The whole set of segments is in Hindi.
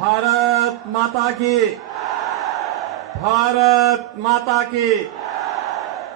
भारत माता की, भारत माता की,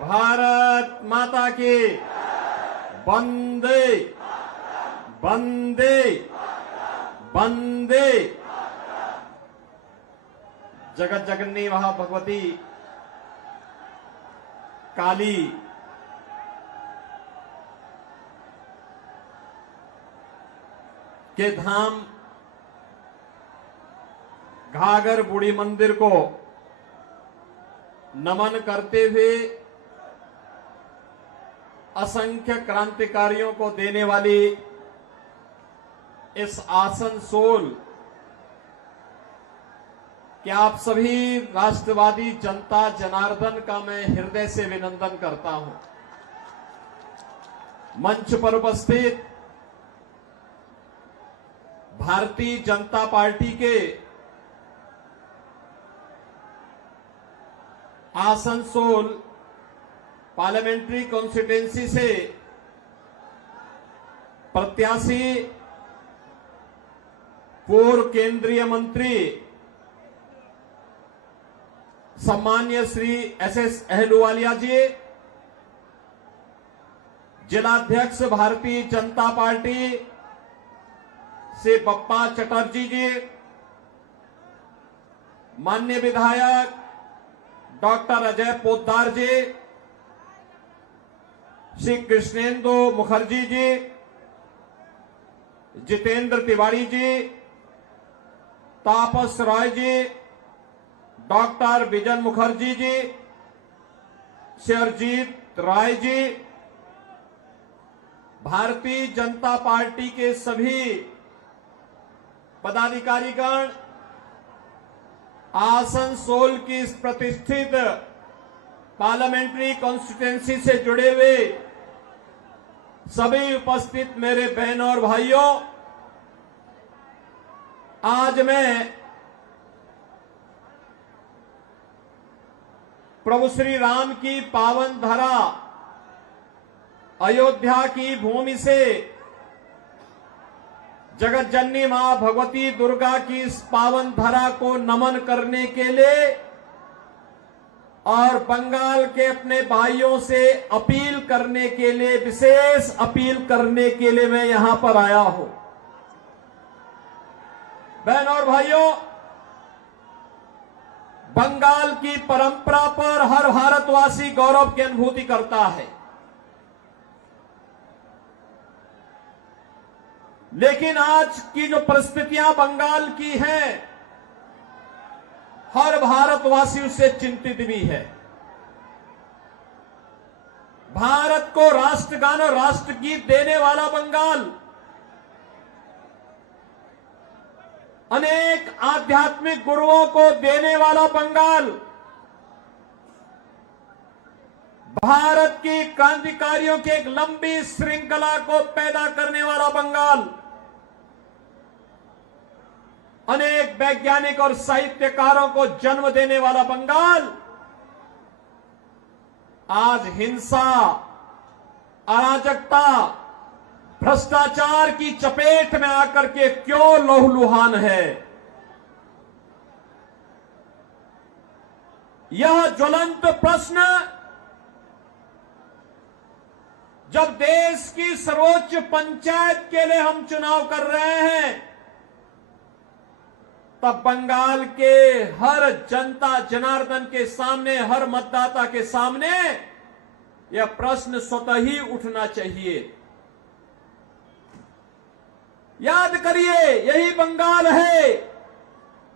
भारत माता की। वंदे वंदे वंदे। जगत जगन्नी महाभगवती काली के धाम घाघर बूढ़ी मंदिर को नमन करते हुए असंख्य क्रांतिकारियों को देने वाली इस आसनसोल कि आप सभी राष्ट्रवादी जनता जनार्दन का मैं हृदय से अभिनंदन करता हूं। मंच पर उपस्थित भारतीय जनता पार्टी के आसनसोल पार्लियामेंट्री कॉन्स्टिट्यूंसी से प्रत्याशी पूर्व केंद्रीय मंत्री सम्मान्य श्री एस अहलुवालिया जी, जिलाध्यक्ष भारतीय जनता पार्टी से बप्पा चटर्जी जी, माननीय विधायक डॉक्टर अजय पोद्दार जी, श्री कृष्णेंदु मुखर्जी जी, जितेंद्र तिवारी जी, तापस रॉय जी, डॉक्टर बिजन मुखर्जी जी, शेरजीत राय जी, भारतीय जनता पार्टी के सभी पदाधिकारीगण, आसनसोल की इस प्रतिष्ठित पार्लियामेंट्री कॉन्स्टिट्यूंसी से जुड़े हुए सभी उपस्थित मेरे बहनों और भाइयों, आज मैं प्रभु श्री राम की पावन धरा अयोध्या की भूमि से जगत जननी मां भगवती दुर्गा की इस पावन धरा को नमन करने के लिए और बंगाल के अपने भाइयों से अपील करने के लिए, विशेष अपील करने के लिए मैं यहां पर आया हूं। बहनों और भाइयों, बंगाल की परंपरा पर हर भारतवासी गौरव की अनुभूति करता है, लेकिन आज की जो परिस्थितियां बंगाल की हैं, हर भारतवासी उससे चिंतित भी है। भारत को राष्ट्रगान और राष्ट्रगीत देने वाला बंगाल, अनेक आध्यात्मिक गुरुओं को देने वाला बंगाल, भारत की क्रांतिकारियों की एक लंबी श्रृंखला को पैदा करने वाला बंगाल, अनेक वैज्ञानिक और साहित्यकारों को जन्म देने वाला बंगाल आज हिंसा, अराजकता, भ्रष्टाचार की चपेट में आकर के क्यों लहूलुहान है? यह ज्वलंत प्रश्न जब देश की सर्वोच्च पंचायत के लिए हम चुनाव कर रहे हैं, तब बंगाल के हर जनता जनार्दन के सामने, हर मतदाता के सामने यह प्रश्न स्वतः ही उठना चाहिए। याद करिए, यही बंगाल है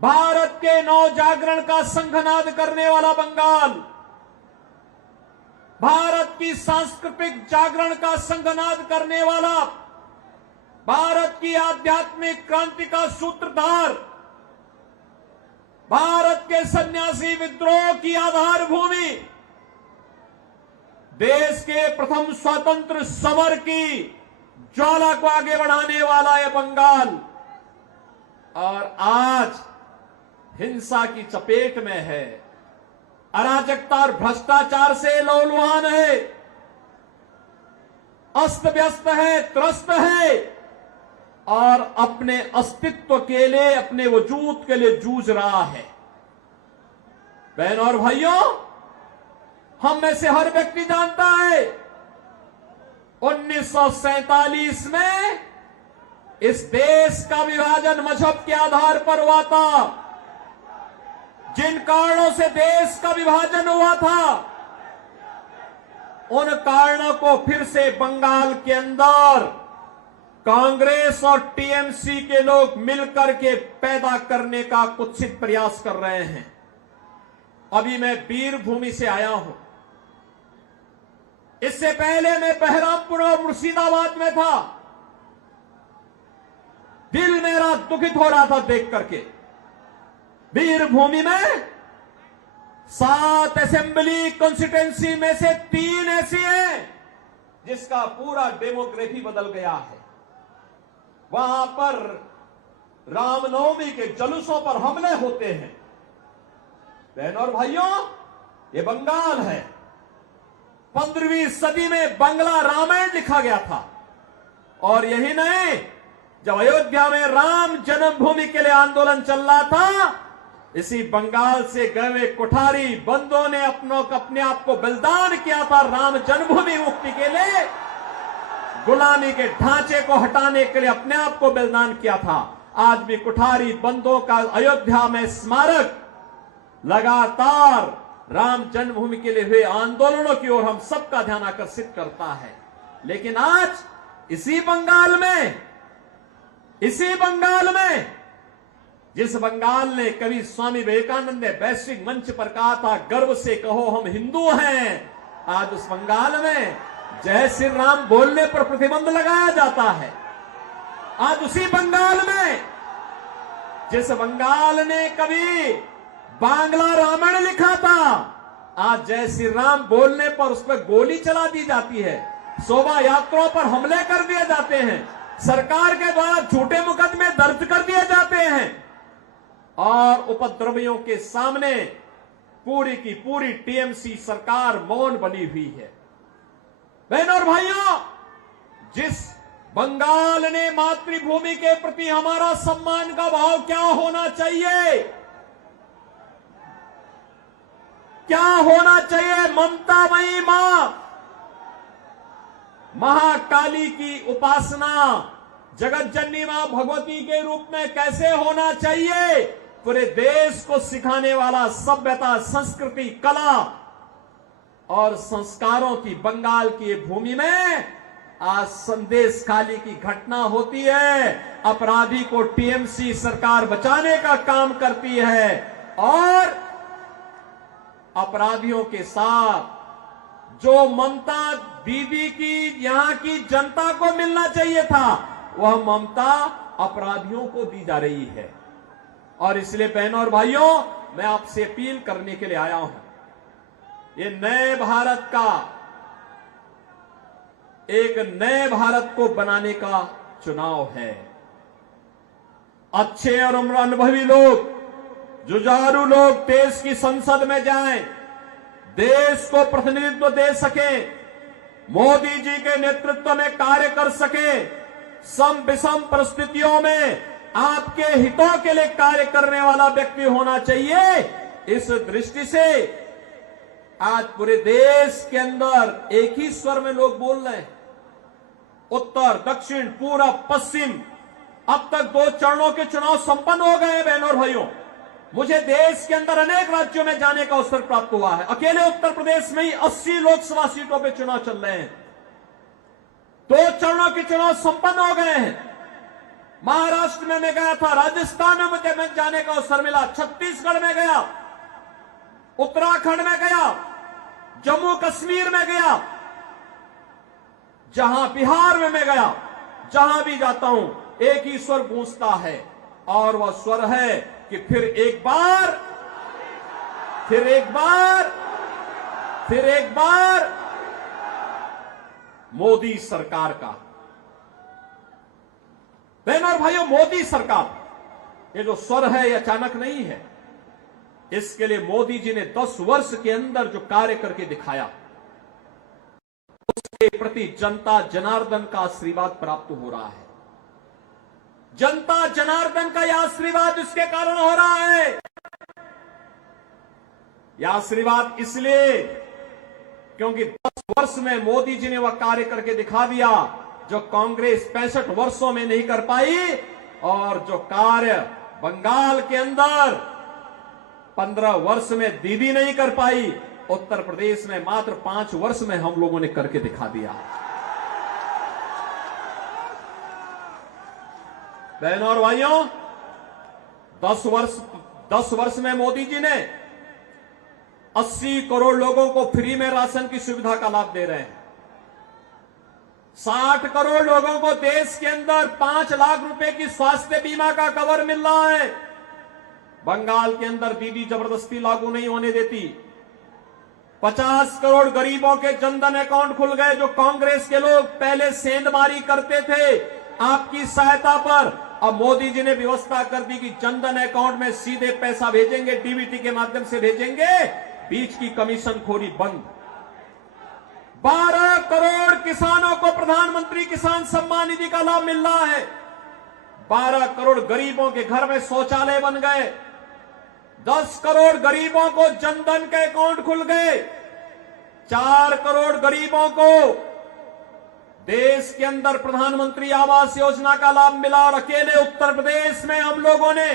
भारत के नव जागरण का संघनाद करने वाला बंगाल, भारत की सांस्कृतिक जागरण का संघनाद करने वाला, भारत की आध्यात्मिक क्रांति का सूत्रधार, भारत के सन्यासी विद्रोह की आधार भूमि, देश के प्रथम स्वतंत्र समर की ज्वाला को आगे बढ़ाने वाला है बंगाल, और आज हिंसा की चपेट में है, अराजकता और भ्रष्टाचार से लहूलुहान है, अस्त व्यस्त है, त्रस्त है, और अपने अस्तित्व के लिए, अपने वजूद के लिए जूझ रहा है। बहनों और भाइयों, हम में से हर व्यक्ति जानता है 1947 में इस देश का विभाजन मजहब के आधार पर हुआ था। जिन कारणों से देश का विभाजन हुआ था, उन कारणों को फिर से बंगाल के अंदर कांग्रेस और टीएमसी के लोग मिलकर के पैदा करने का कुत्सित प्रयास कर रहे हैं। अभी मैं वीरभूमि से आया हूं। इससे पहले मैं बहरामपुर और मुर्शिदाबाद में था। दिल मेरा दुखित हो रहा था देख करके। वीरभूमि में 7 असेंबली कॉन्स्टिट्यूंसी में से 3 ऐसी हैं जिसका पूरा डेमोग्राफी बदल गया है। वहां पर रामनवमी के जुलूसों पर हमले होते हैं। बहनों और भाइयों, ये बंगाल है। 15वीं सदी में बंगला रामायण लिखा गया था। और यही नहीं, जब अयोध्या में राम जन्मभूमि के लिए आंदोलन चल रहा था, इसी बंगाल से गए हुए कुठारी बंदों ने अपने आप को बलिदान किया था राम जन्मभूमि मुक्ति के लिए। गुलामी के ढांचे को हटाने के लिए अपने आप को बलिदान किया था। आज भी कुठारी बंदों का अयोध्या में स्मारक लगातार राम जन्मभूमि के लिए हुए आंदोलनों की ओर हम सबका ध्यान आकर्षित करता है। लेकिन आज इसी बंगाल में जिस बंगाल ने कभी स्वामी विवेकानंद ने वैश्विक मंच पर कहा था, गर्व से कहो हम हिंदू हैं, आज उस बंगाल में जय श्री राम बोलने पर प्रतिबंध लगाया जाता है। आज उसी बंगाल में जिस बंगाल ने कभी बांग्ला रामायण लिखा था, आज जय श्री राम बोलने पर उस पर गोली चला दी जाती है। शोभा यात्राओं पर हमले कर दिए जाते हैं। सरकार के द्वारा झूठे मुकदमे दर्ज कर दिए जाते हैं। और उपद्रवियों के सामने पूरी की पूरी टीएमसी सरकार मौन बनी हुई है। बहनों और भाइयों, जिस बंगाल ने मातृभूमि के प्रति हमारा सम्मान का भाव क्या होना चाहिए, क्या होना चाहिए? ममतामयी मां महाकाली की उपासना जगत जननी मां भगवती के रूप में कैसे होना चाहिए, पूरे देश को सिखाने वाला सभ्यता, संस्कृति, कला और संस्कारों की बंगाल की भूमि में आज संदेश खाली की घटना होती है। अपराधी को टीएमसी सरकार बचाने का काम करती है और अपराधियों के साथ जो ममता दीदी की यहां की जनता को मिलना चाहिए था, वह ममता अपराधियों को दी जा रही है। और इसलिए बहनों और भाइयों, मैं आपसे अपील करने के लिए आया हूं। ये नए भारत का, एक नए भारत को बनाने का चुनाव है। अच्छे और अनुभवी लोग, जुझारू लोग देश की संसद में जाएं, देश को प्रतिनिधित्व दे सके, मोदी जी के नेतृत्व में कार्य कर सके, सम विषम परिस्थितियों में आपके हितों के लिए कार्य करने वाला व्यक्ति होना चाहिए। इस दृष्टि से आज पूरे देश के अंदर एक ही स्वर में लोग बोल रहे हैं। उत्तर, दक्षिण, पूरब, पश्चिम, अब तक 2 चरणों के चुनाव संपन्न हो गए हैं। बहनों और भाइयों, मुझे देश के अंदर अनेक राज्यों में जाने का अवसर प्राप्त हुआ है। अकेले उत्तर प्रदेश में ही 80 लोकसभा सीटों पे चुनाव चल रहे हैं। 2 चरणों के चुनाव संपन्न हो गए हैं। महाराष्ट्र में मैं गया था, राजस्थान में मुझे जाने का अवसर मिला, छत्तीसगढ़ में गया, उत्तराखंड में गया, जम्मू कश्मीर में गया, जहां बिहार में मैं गया, जहां भी जाता हूं एक ही स्वर गूंजता है और वह स्वर है कि फिर एक बार मोदी सरकार का। बहनों और भाइयों, मोदी सरकार, ये जो स्वर है ये अचानक नहीं है। इसके लिए मोदी जी ने 10 वर्ष के अंदर जो कार्य करके दिखाया, उसके प्रति जनता जनार्दन का आशीर्वाद प्राप्त हो रहा है। जनता जनार्दन का यह आशीर्वाद इसके कारण हो रहा है। यह आशीर्वाद इसलिए क्योंकि 10 वर्ष में मोदी जी ने वह कार्य करके दिखा दिया जो कांग्रेस 65 वर्षों में नहीं कर पाई, और जो कार्य बंगाल के अंदर 15 वर्ष में दीदी नहीं कर पाई, उत्तर प्रदेश में मात्र 5 वर्ष में हम लोगों ने करके दिखा दिया। बहनों और भाइयों, 10 वर्ष में मोदी जी ने 80 करोड़ लोगों को फ्री में राशन की सुविधा का लाभ दे रहे हैं। 60 करोड़ लोगों को देश के अंदर 5 लाख रुपए की स्वास्थ्य बीमा का कवर मिल रहा है। बंगाल के अंदर दीदी जबरदस्ती लागू नहीं होने देती। 50 करोड़ गरीबों के जनधन अकाउंट खुल गए। जो कांग्रेस के लोग पहले सेंधमारी करते थे आपकी सहायता पर, अब मोदी जी ने व्यवस्था कर दी कि जनधन अकाउंट में सीधे पैसा भेजेंगे, डीबीटी के माध्यम से भेजेंगे, बीच की कमीशन खोरी बंद। 12 करोड़ किसानों को प्रधानमंत्री किसान सम्मान निधि का लाभ मिल रहा है। 12 करोड़ गरीबों के घर में शौचालय बन गए। 10 करोड़ गरीबों को जनधन के अकाउंट खुल गए। 4 करोड़ गरीबों को देश के अंदर प्रधानमंत्री आवास योजना का लाभ मिला, और अकेले उत्तर प्रदेश में हम लोगों ने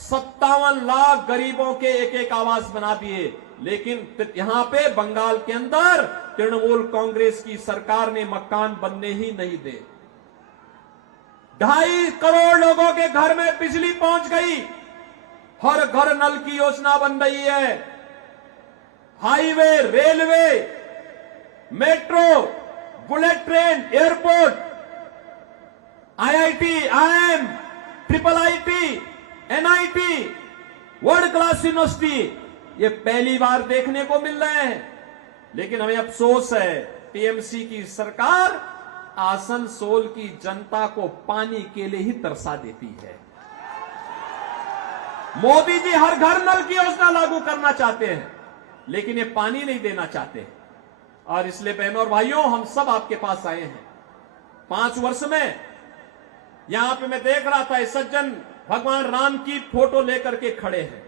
57 लाख गरीबों के एक आवास बना दिए। लेकिन यहां पे बंगाल के अंदर तृणमूल कांग्रेस की सरकार ने मकान बनने ही नहीं दे। 2.5 करोड़ लोगों के घर में बिजली पहुंच गई। हर घर नल की योजना बन रही है। Highway, railway, metro, bullet train, airport, IIT, IIM, triple IT, NIT, world class university, ये पहली बार देखने को मिल रहे हैं। लेकिन हमें अफसोस है, टीएमसी की सरकार आसनसोल की जनता को पानी के लिए ही तरसा देती है। मोदी जी हर घर नल की योजना लागू करना चाहते हैं, लेकिन ये पानी नहीं देना चाहते। और इसलिए बहनों और भाइयों, हम सब आपके पास आए हैं। 5 वर्ष में यहां पे मैं देख रहा था, सज्जन भगवान राम की फोटो लेकर के खड़े हैं।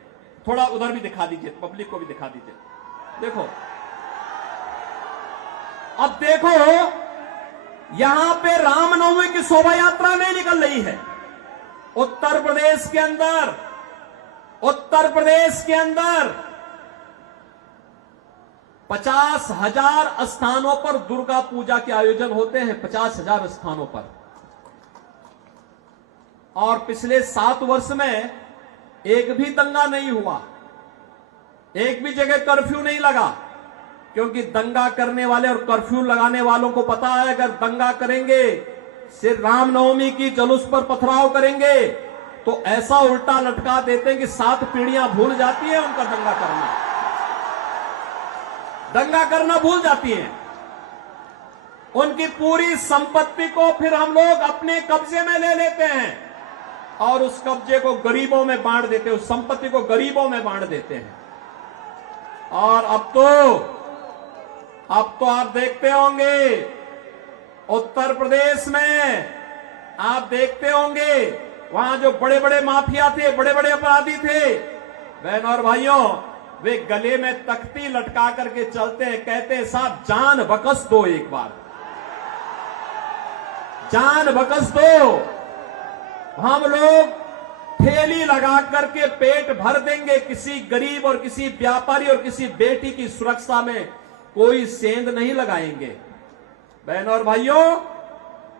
थोड़ा उधर भी दिखा दीजिए, पब्लिक को भी दिखा दीजिए। देखो, अब देखो, यहां पे रामनवमी की शोभा यात्रा नहीं निकल रही है। उत्तर प्रदेश के अंदर 50,000 स्थानों पर दुर्गा पूजा के आयोजन होते हैं। 50,000 स्थानों पर। और पिछले 7 वर्ष में एक भी दंगा नहीं हुआ, एक भी जगह कर्फ्यू नहीं लगा, क्योंकि दंगा करने वाले और कर्फ्यू लगाने वालों को पता है, अगर दंगा करेंगे, सिर्फ रामनवमी की जुलूस पर पथराव करेंगे, तो ऐसा उल्टा लटका देते हैं कि 7 पीढ़ियां भूल जाती है उनका दंगा करना भूल जाती हैं। उनकी पूरी संपत्ति को फिर हम लोग अपने कब्जे में ले लेते हैं और उस कब्जे को गरीबों में बांट देते हैं, उस संपत्ति को गरीबों में बांट देते हैं। और अब तो आप देखते होंगे, उत्तर प्रदेश में आप देखते होंगे, वहां जो बड़े बड़े माफिया थे, बड़े बड़े अपराधी थे, बहनों और भाइयों, वे गले में तख्ती लटका करके चलते हैं, कहते हैं साहब जान बकस दो, एक बार जान बकस दो, हम लोग ठेली लगा करके पेट भर देंगे। किसी गरीब और किसी व्यापारी और किसी बेटी की सुरक्षा में कोई सेंध नहीं लगाएंगे। बहनों और भाइयों,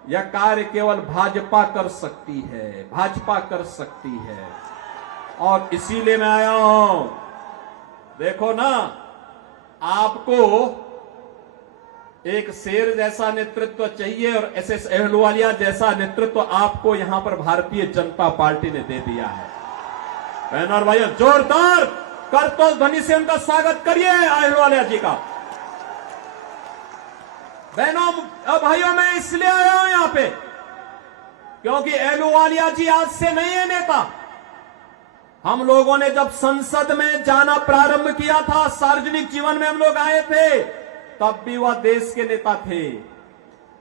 यह कार्य केवल भाजपा कर सकती है, भाजपा कर सकती है। और इसीलिए मैं आया हूं। देखो ना, आपको एक शेर जैसा नेतृत्व चाहिए और एसएस अहलुवालिया जैसा नेतृत्व आपको यहां पर भारतीय जनता पार्टी ने दे दिया है। बहनों और भाइयों, जोरदार करतल ध्वनि से उनका स्वागत करिए अहलुवालिया जी का। बहनों और भाइयों, मैं इसलिए आया हूं यहां पे क्योंकि अहलुवालिया जी आज से नहीं है नेता। हम लोगों ने जब संसद में जाना प्रारंभ किया था, सार्वजनिक जीवन में हम लोग आए थे, तब भी वह देश के नेता थे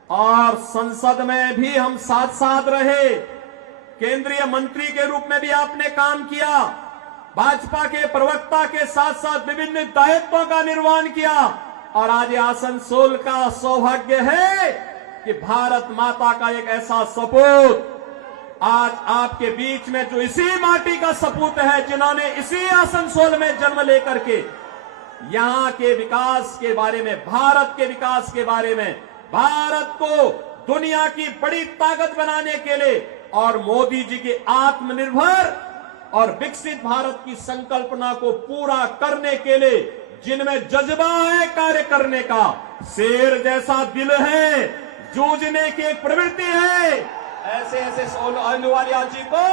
और संसद में भी हम साथ साथ रहे। केंद्रीय मंत्री के रूप में भी आपने काम किया, भाजपा के प्रवक्ता के साथ साथ विभिन्न दायित्वों का निर्वहन किया और आज ये आसनसोल का सौभाग्य है कि भारत माता का एक ऐसा सपूत आज आपके बीच में, जो इसी माटी का सपूत है, जिन्होंने इसी आसनसोल में जन्म लेकर के यहां के विकास के बारे में, भारत के विकास के बारे में, भारत को दुनिया की बड़ी ताकत बनाने के लिए और मोदी जी के आत्मनिर्भर और विकसित भारत की संकल्पना को पूरा करने के लिए जिनमें जज्बा है कार्य करने का, शेर जैसा दिल है, जूझने की एक प्रवृत्ति है, ऐसे ऐसे अहलुवालिया जी को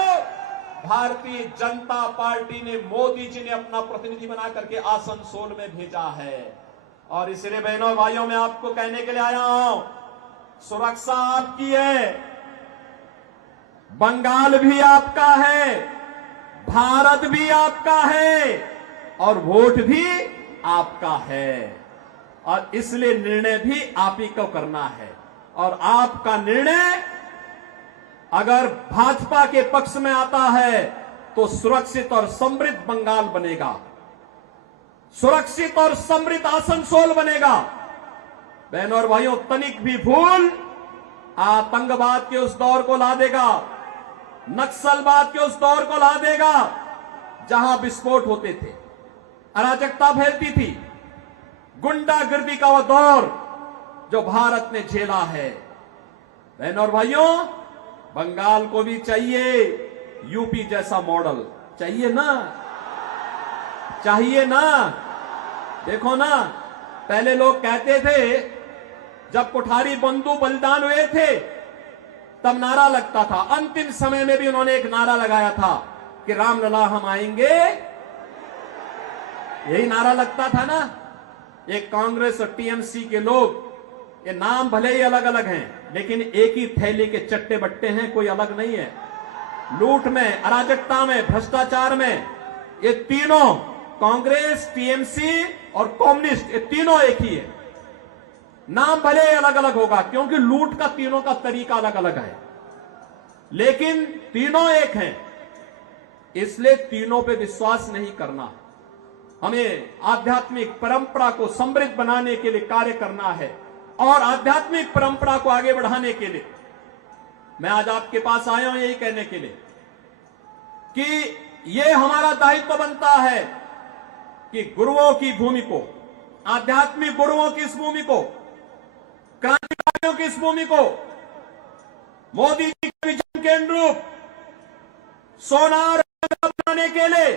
भारतीय जनता पार्टी ने, मोदी जी ने अपना प्रतिनिधि बना करके आसनसोल में भेजा है। और इसलिए बहनों भाइयों, मैं आपको कहने के लिए आया हूं, सुरक्षा आपकी है, बंगाल भी आपका है, भारत भी आपका है और वोट भी आपका है। और इसलिए निर्णय भी आप ही को करना है। और आपका निर्णय अगर भाजपा के पक्ष में आता है तो सुरक्षित और समृद्ध बंगाल बनेगा, सुरक्षित और समृद्ध आसनसोल बनेगा। बहनों और भाइयों, तनिक भी भूल आतंकवाद के उस दौर को ला देगा, नक्सलवाद के उस दौर को ला देगा जहां विस्फोट होते थे, अराजकता फैलती थी, गुंडागर्दी का वह दौर जो भारत ने झेला है। बहनों और भाइयों, बंगाल को भी चाहिए यूपी जैसा मॉडल, चाहिए ना, चाहिए ना। देखो ना, पहले लोग कहते थे, जब कोठारी बंधु बलिदान हुए थे तब नारा लगता था, अंतिम समय में भी उन्होंने एक नारा लगाया था कि रामलला हम आएंगे, यही नारा लगता था ना। एक कांग्रेस और टीएमसी के लोग, ये नाम भले ही अलग अलग हैं लेकिन एक ही थैली के चट्टे बट्टे हैं, कोई अलग नहीं है। लूट में, अराजकता में, भ्रष्टाचार में, ये तीनों, कांग्रेस, टीएमसी और कम्युनिस्ट, ये तीनों एक ही है। नाम भले अलग अलग होगा क्योंकि लूट का तीनों का तरीका अलग अलग है, लेकिन तीनों एक हैं। इसलिए तीनों पे विश्वास नहीं करना, हमें आध्यात्मिक परंपरा को समृद्ध बनाने के लिए कार्य करना है। और आध्यात्मिक परंपरा को आगे बढ़ाने के लिए मैं आज आपके पास आया हूं यही कहने के लिए कि यह हमारा दायित्व बनता है कि गुरुओं की भूमि को, आध्यात्मिक गुरुओं की इस भूमि को, क्रांतिकारियों की इस भूमि को मोदी जी के विजन के अनुरूप सोनार बनाने के लिए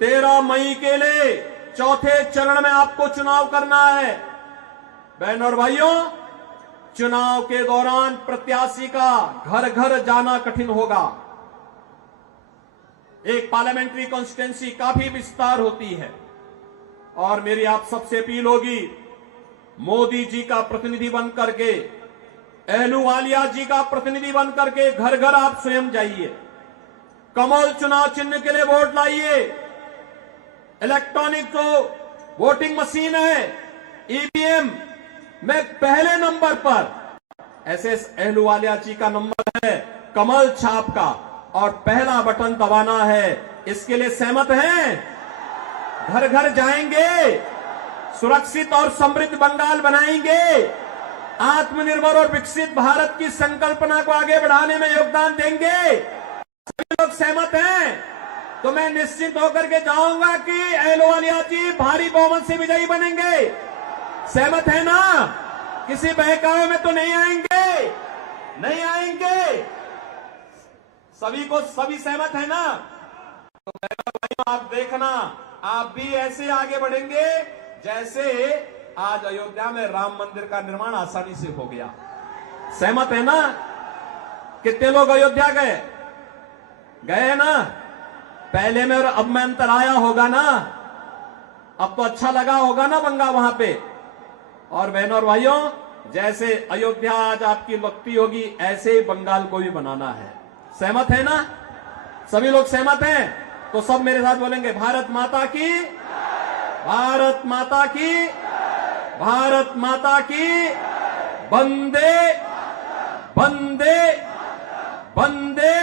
13 मई के लिए चौथे चरण में आपको चुनाव करना है। बहनों और भाइयों, चुनाव के दौरान प्रत्याशी का घर घर जाना कठिन होगा। एक पार्लियामेंट्री कॉन्स्टिट्यूंसी काफी विस्तार होती है और मेरी आप सबसे अपील होगी, मोदी जी का प्रतिनिधि बन करके, अहलुवालिया जी का प्रतिनिधि बन करके घर घर आप स्वयं जाइए, कमल चुनाव चिन्ह के लिए वोट लाइए। इलेक्ट्रॉनिक जो वोटिंग मशीन है, ईवीएम में पहले नंबर पर एसएस अहलुवालिया जी का नंबर है, कमल छाप का, और पहला बटन दबाना है। इसके लिए सहमत हैं? घर घर जाएंगे, सुरक्षित और समृद्ध बंगाल बनाएंगे, आत्मनिर्भर और विकसित भारत की संकल्पना को आगे बढ़ाने में योगदान देंगे। सभी लोग सहमत हैं? तो मैं निश्चित होकर के जाऊंगा कि अहलुवालिया जी भारी बहुमत से विजयी बनेंगे। सहमत है ना? किसी बहकावे में तो नहीं आएंगे, नहीं आएंगे। सभी सहमत है ना? तो भाइयों, आप देखना, आप भी ऐसे आगे बढ़ेंगे जैसे आज अयोध्या में राम मंदिर का निर्माण आसानी से हो गया। सहमत है ना? कितने लोग अयोध्या गए? गए ना? पहले में और अब में अंतर आया होगा ना? अब तो अच्छा लगा होगा ना बंगा वहां पे। और बहनों और भाइयों, जैसे अयोध्या आज आपकी लगती होगी, ऐसे ही बंगाल को भी बनाना है। सहमत है ना? सभी लोग सहमत हैं? तो सब मेरे साथ बोलेंगे, भारत माता की, भारत माता की, भारत माता की, वंदे वंदे वंदे